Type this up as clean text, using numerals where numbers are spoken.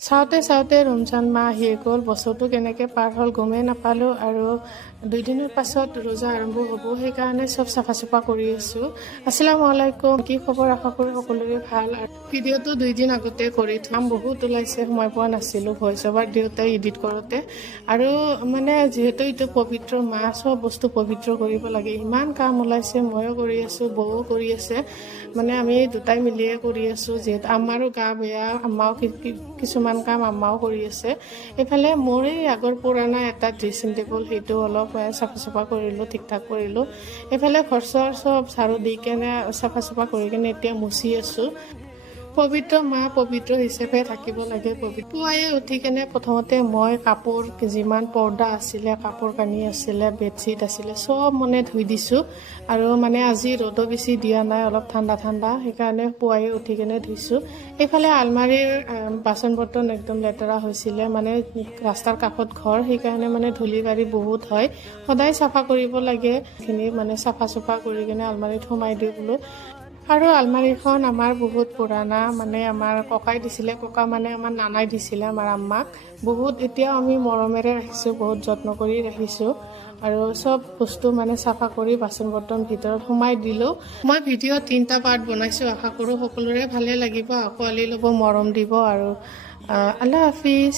চাওঁতে চাওঁতে ৰমজান মাহ আহি গ'ল। বছৰটো কেনেকৈ পাৰ হ'ল গমেই নাপালোঁ। আৰু 2 দিনৰ পাছত ৰোজা আৰম্ভ হ'ব, সেইকাৰণে চব চাফা চাফা কৰি আছোঁ। আসসালামু আলাইকুম, কি খবৰ? আশা কৰোঁ সকলোৰে ভাল। আৰু ভিডিঅ'টো 2 দিন আগতে কৰি থ'ম, বহুত ওলাইছে, সময় পোৱা নাছিলোঁ ভইচ অভাৰ দিওঁতে, এডিট কৰোঁতে। আৰু মানে যিহেতু এইটো পবিত্ৰ মাহ, চব বস্তু পবিত্ৰ কৰিব লাগে, ইমান কাম ওলাইছে। ময়ো কৰি আছোঁ, বৌও কৰি আছে, মানে আমি দুটাই মিলিয়ে কৰি আছোঁ। যিহেতু আমাৰো গা বেয়া, আমাও কিছুমান কাম আম্মাও কৰি আছে। এইফালে মোৰ এই আগৰ পুৰণা এটা ড্ৰেছিং টেবুল, সেইটো অলপ চাফা চাফা কৰিলোঁ, ঠিক ঠাক কৰিলোঁ। এইফালে ঘৰ চৰ চব ঝাৰু দি কেনে চাফা চাফা কৰি কেনে এতিয়া মুচি আছোঁ। পবিত্ৰ মাহ পবিত্ৰ হিচাপে থাকিব লাগে। পুৱাই উঠি কেনে প্ৰথমতে মই কাপোৰ, যিমান পৰ্দা আছিলে, কাপোৰ কানি আছিলে, বেডশ্বীট আছিলে, চব মানে ধুই দিছোঁ। আৰু মানে আজি ৰ'দো বেছি দিয়া নাই, অলপ ঠাণ্ডা ঠাণ্ডা, সেইকাৰণে পুৱাই উঠি কেনে ধুইছোঁ। এইফালে আলমাৰীৰ বাচন বৰ্তন একদম লেতেৰা হৈছিলে, মানে ৰাস্তাৰ কাষত ঘৰ, সেইকাৰণে মানে ধূলি বালি বহুত হয়। সদায় চাফা কৰিব লাগে, সেইখিনি মানে চাফা চাফা কৰি কেনে আলমাৰীত সোমাই দিওঁ বোলো। আৰু আলমাৰীখন আমাৰ বহুত পুৰণা, মানে আমাৰ ককাই দিছিলে, ককা মানে আমাৰ নানাই দিছিলে, আমাৰ আম্মাক। বহুত এতিয়াও আমি মৰমেৰে ৰাখিছোঁ, বহুত যত্ন কৰি ৰাখিছোঁ। আৰু চব বস্তু মানে চাফা কৰি বাচন বৰ্তন ভিতৰত সোমাই দিলোঁ। মই ভিডিঅ' 3টা পাৰ্ট বনাইছোঁ, আশা কৰোঁ সকলোৰে ভালে লাগিব, আঁকোৱালি ল'ব, মৰম দিব। আৰু আল্লাহ হাফিজ।